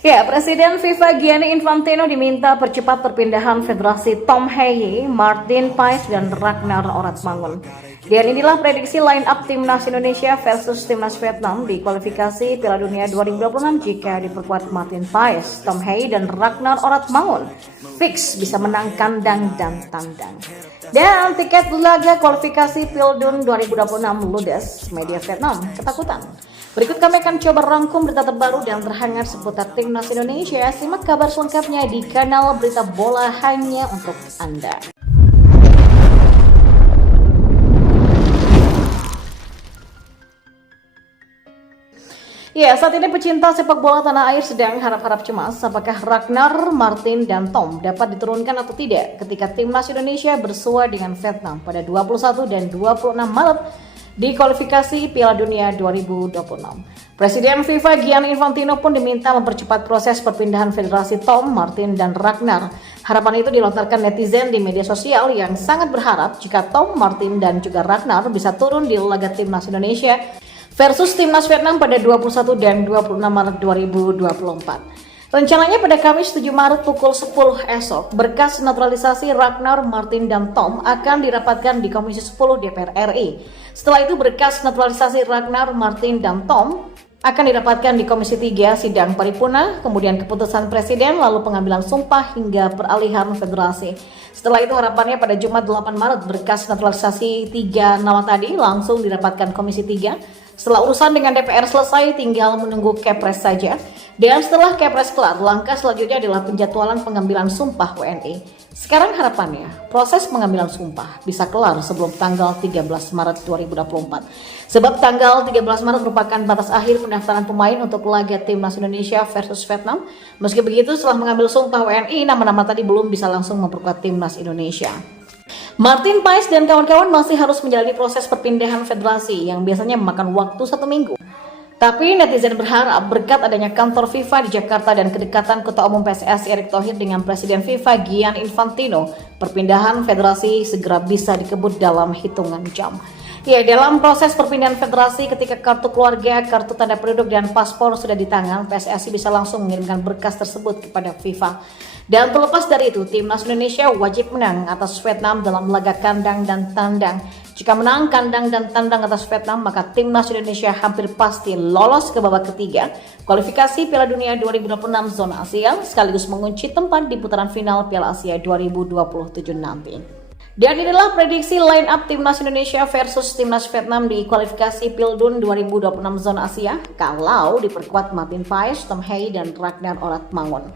Ya, Presiden FIFA Gianni Infantino diminta percepat perpindahan Federasi Tom Heye, Martin Paes, dan Ragnar Oratmangun. Dan inilah prediksi line up Timnas Indonesia versus Timnas Vietnam di kualifikasi Piala Dunia 2026 jika diperkuat Martin Paes, Tom Heye, dan Ragnar Oratmangun. Fix bisa menang kandang dan tandang. Dan tiket laga kualifikasi Pildun 2026 ludes, media Vietnam ketakutan. Berikut kami akan coba rangkum berita terbaru dan terhangat seputar Timnas Indonesia. Simak kabar selengkapnya di kanal Berita Bola hanya untuk Anda. Ya, saat ini pecinta sepak bola tanah air sedang harap-harap cemas apakah Ragnar, Martin, dan Tom dapat diturunkan atau tidak ketika Timnas Indonesia bersua dengan Vietnam pada 21 dan 26 Maret di kualifikasi Piala Dunia 2026. Presiden FIFA Gianni Infantino pun diminta mempercepat proses perpindahan federasi Tom, Martin, dan Ragnar. Harapan itu dilontarkan netizen di media sosial yang sangat berharap jika Tom, Martin, dan juga Ragnar bisa turun di laga Timnas Indonesia versus Timnas Vietnam pada 21 dan 26 Maret 2024. Rencananya pada Kamis 7 Maret pukul 10 esok, berkas naturalisasi Ragnar, Martin, dan Tom akan dirapatkan di Komisi 10 DPR RI. Setelah itu berkas naturalisasi Ragnar, Martin, dan Tom akan didapatkan di Komisi 3 sidang paripurna, kemudian keputusan Presiden, lalu pengambilan sumpah hingga peralihan federasi. Setelah itu harapannya pada Jumat 8 Maret berkas naturalisasi 3 nama tadi langsung didapatkan Komisi 3. Setelah urusan dengan DPR selesai, tinggal menunggu Kepres saja. Dan setelah Kepres kelar, langkah selanjutnya adalah penjadwalan pengambilan sumpah WNI. Sekarang harapannya, proses pengambilan sumpah bisa kelar sebelum tanggal 13 Maret 2024. Sebab tanggal 13 Maret merupakan batas akhir pendaftaran pemain untuk laga Timnas Indonesia versus Vietnam. Meski begitu, setelah mengambil sumpah WNI, nama-nama tadi belum bisa langsung memperkuat Timnas Indonesia. Martin Paes dan kawan-kawan masih harus menjalani proses perpindahan federasi yang biasanya memakan waktu 1 minggu. Tapi netizen berharap berkat adanya kantor FIFA di Jakarta dan kedekatan Ketua Umum PSSI Erick Thohir dengan Presiden FIFA Gianni Infantino, perpindahan federasi segera bisa dikebut dalam hitungan jam. Ya, dalam proses perpindahan federasi ketika kartu keluarga, kartu tanda penduduk, dan paspor sudah di tangan, PSSI bisa langsung mengirimkan berkas tersebut kepada FIFA. Dan terlepas dari itu, Timnas Indonesia wajib menang atas Vietnam dalam laga kandang dan tandang. Jika menang kandang dan tandang atas Vietnam, maka Timnas Indonesia hampir pasti lolos ke babak ketiga kualifikasi Piala Dunia 2026 zona Asia, sekaligus mengunci tempat di putaran final Piala Asia 2027 nanti. Dan inilah prediksi line up Timnas Indonesia versus Timnas Vietnam di kualifikasi Pildun 2026 zona Asia kalau diperkuat Martin Paes, Tom Heye, dan Ragnar Oratmangun.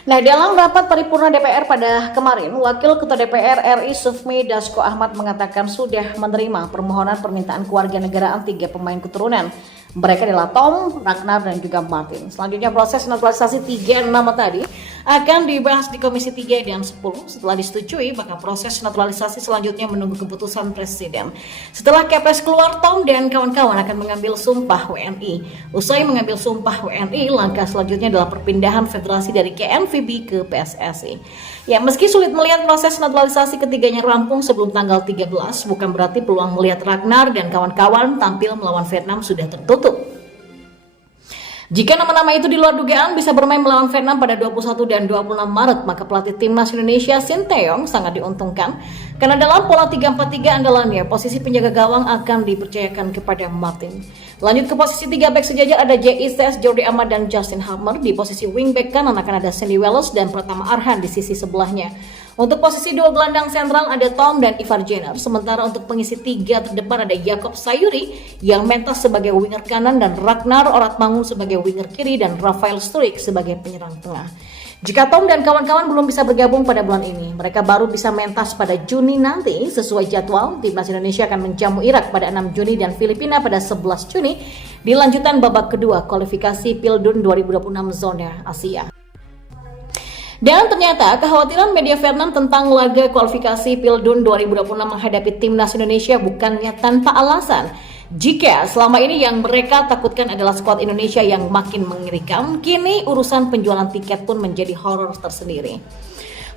Nah, dalam rapat paripurna DPR pada kemarin, Wakil Ketua DPR RI Sufmi Dasko Ahmad mengatakan sudah menerima permohonan permintaan kewarganegaraan 3 pemain keturunan. Mereka adalah Tom, Ragnar, dan juga Martin. Selanjutnya proses naturalisasi 3 nama tadi akan dibahas di Komisi 3 dan 10. Setelah disetujui, maka proses naturalisasi selanjutnya menunggu keputusan Presiden. Setelah Kepres keluar, Tom dan kawan-kawan akan mengambil sumpah WNI. Usai mengambil sumpah WNI, langkah selanjutnya adalah perpindahan federasi dari KNVB ke PSSI. Ya, meski sulit melihat proses naturalisasi ketiganya rampung sebelum tanggal 13, bukan berarti peluang melihat Ragnar dan kawan-kawan tampil melawan Vietnam sudah tertutup. Jika nama-nama itu di luar dugaan bisa bermain melawan Vietnam pada 21 dan 26 Maret, maka pelatih Timnas Indonesia Sinteyong sangat diuntungkan karena dalam pola 3-4-3 andalannya, posisi penjaga gawang akan dipercayakan kepada Martin. Lanjut ke posisi 3 back sejajar ada JICS, Jordi Amat, dan Justin Hammer. Di posisi wingback kanan akan ada Sandy Wallace dan Pratama Arhan di sisi sebelahnya. Untuk posisi 2 gelandang sentral ada Tom dan Ivar Jenner. Sementara untuk pengisi 3 terdepan ada Jakob Sayuri yang mentas sebagai winger kanan dan Ragnar Oratmangun sebagai winger kiri dan Rafael Sturridge sebagai penyerang tengah. Jika Tom dan kawan-kawan belum bisa bergabung pada bulan ini, mereka baru bisa mentas pada Juni nanti. Sesuai jadwal, Timnas Indonesia akan menjamu Irak pada 6 Juni dan Filipina pada 11 Juni di lanjutan babak kedua kualifikasi Pildun 2026 zona Asia. Dan ternyata kekhawatiran media Vietnam tentang laga kualifikasi Pildun 2026 menghadapi Timnas Indonesia bukannya tanpa alasan. Jika selama ini yang mereka takutkan adalah skuad Indonesia yang makin mengerikan, kini urusan penjualan tiket pun menjadi horor tersendiri.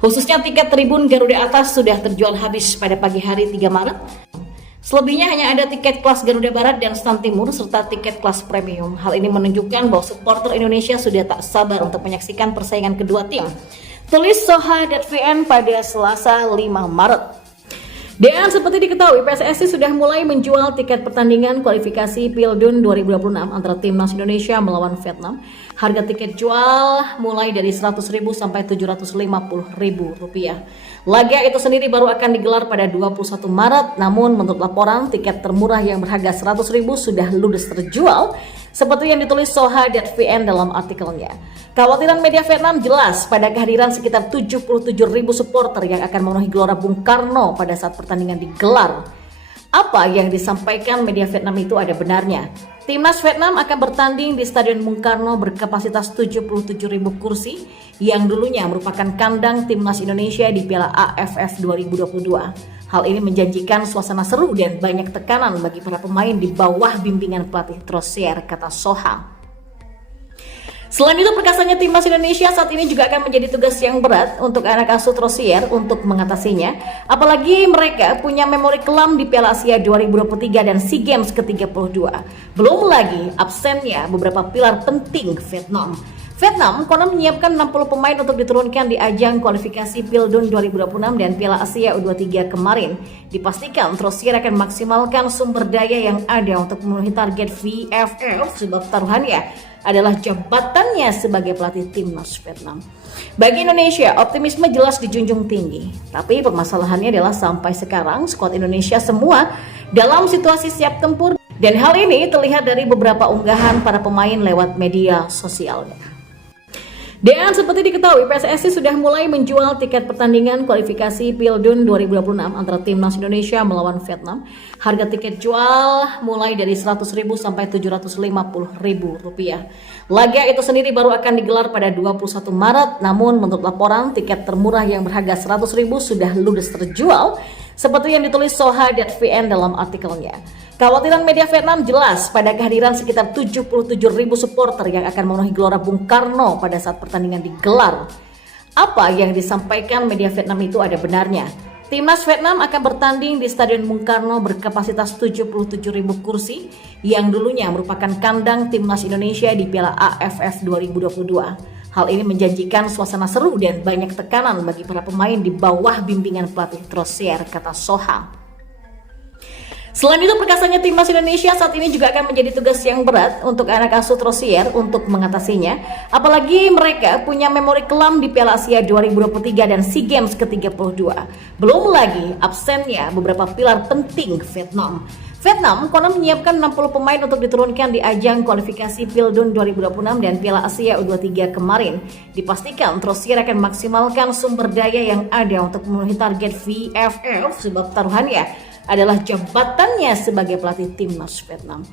Khususnya tiket tribun Garuda Atas sudah terjual habis pada pagi hari 3 Maret. Selebihnya hanya ada tiket kelas Garuda Barat dan Stand Timur serta tiket kelas premium. Hal ini menunjukkan bahwa supporter Indonesia sudah tak sabar untuk menyaksikan persaingan kedua tim. Tulis Soha.vn pada Selasa 5 Maret. Dan seperti diketahui, PSSI sudah mulai menjual tiket pertandingan kualifikasi Pildun 2026 antara Timnas Indonesia melawan Vietnam. Harga tiket jual mulai dari Rp100.000 sampai Rp750.000. Laga itu sendiri baru akan digelar pada 21 Maret, namun menurut laporan tiket termurah yang berharga Rp100.000 sudah ludes terjual, seperti yang ditulis Soha.vn dalam artikelnya. Kekhawatiran media Vietnam jelas pada kehadiran sekitar 77.000 supporter yang akan memenuhi Gelora Bung Karno pada saat pertandingan digelar. Apa yang disampaikan media Vietnam itu ada benarnya. Timnas Vietnam akan bertanding di Stadion Bung Karno berkapasitas 77.000 kursi yang dulunya merupakan kandang Timnas Indonesia di Piala AFF 2022. Hal ini menjanjikan suasana seru dan banyak tekanan bagi para pemain di bawah bimbingan pelatih Trosier, kata Soha. Selain itu, perkasanya Timnas Indonesia saat ini juga akan menjadi tugas yang berat untuk anak asuh Trosier untuk mengatasinya. Apalagi mereka punya memori kelam di Piala Asia 2023 dan SEA Games ke-32. Belum lagi absennya beberapa pilar penting Vietnam. Vietnam konon menyiapkan 60 pemain untuk diturunkan di ajang kualifikasi Pildun 2026 dan Piala Asia U23 kemarin. Dipastikan Trosier akan maksimalkan sumber daya yang ada untuk memenuhi target VFF sebab taruhannya adalah jabatannya sebagai pelatih Timnas Vietnam. Bagi Indonesia, optimisme jelas dijunjung tinggi. Tapi permasalahannya adalah sampai sekarang skuad Indonesia semua dalam situasi siap tempur. Dan hal ini terlihat dari beberapa unggahan para pemain lewat media sosialnya. Dan seperti diketahui, PSSI sudah mulai menjual tiket pertandingan kualifikasi Pildun 2026 antara Timnas Indonesia melawan Vietnam. Harga tiket jual mulai dari Rp100.000 sampai Rp750.000. Laga itu sendiri baru akan digelar pada 21 Maret, namun menurut laporan tiket termurah yang berharga Rp100.000 sudah ludes terjual, seperti yang ditulis Soha.vn dalam artikelnya. Kekhawatiran media Vietnam jelas pada kehadiran sekitar 77.000 supporter yang akan memenuhi Gelora Bung Karno pada saat pertandingan digelar. Apa yang disampaikan media Vietnam itu ada benarnya. Timnas Vietnam akan bertanding di Stadion Bung Karno berkapasitas 77.000 kursi yang dulunya merupakan kandang Timnas Indonesia di Piala AFF 2022. Hal ini menjanjikan suasana seru dan banyak tekanan bagi para pemain di bawah bimbingan pelatih Trosier, kata Soha. Selain itu, perkasanya Timnas Indonesia saat ini juga akan menjadi tugas yang berat untuk anak asuh Trosier untuk mengatasinya. Apalagi mereka punya memori kelam di Piala Asia 2023 dan SEA Games ke-32. Belum lagi absennya beberapa pilar penting Vietnam. Vietnam konon menyiapkan 60 pemain untuk diturunkan di ajang kualifikasi Pildun 2026 dan Piala Asia U23 kemarin. Dipastikan Trosier akan maksimalkan sumber daya yang ada untuk memenuhi target VFF sebab taruhannya adalah jabatannya sebagai pelatih Timnas Vietnam.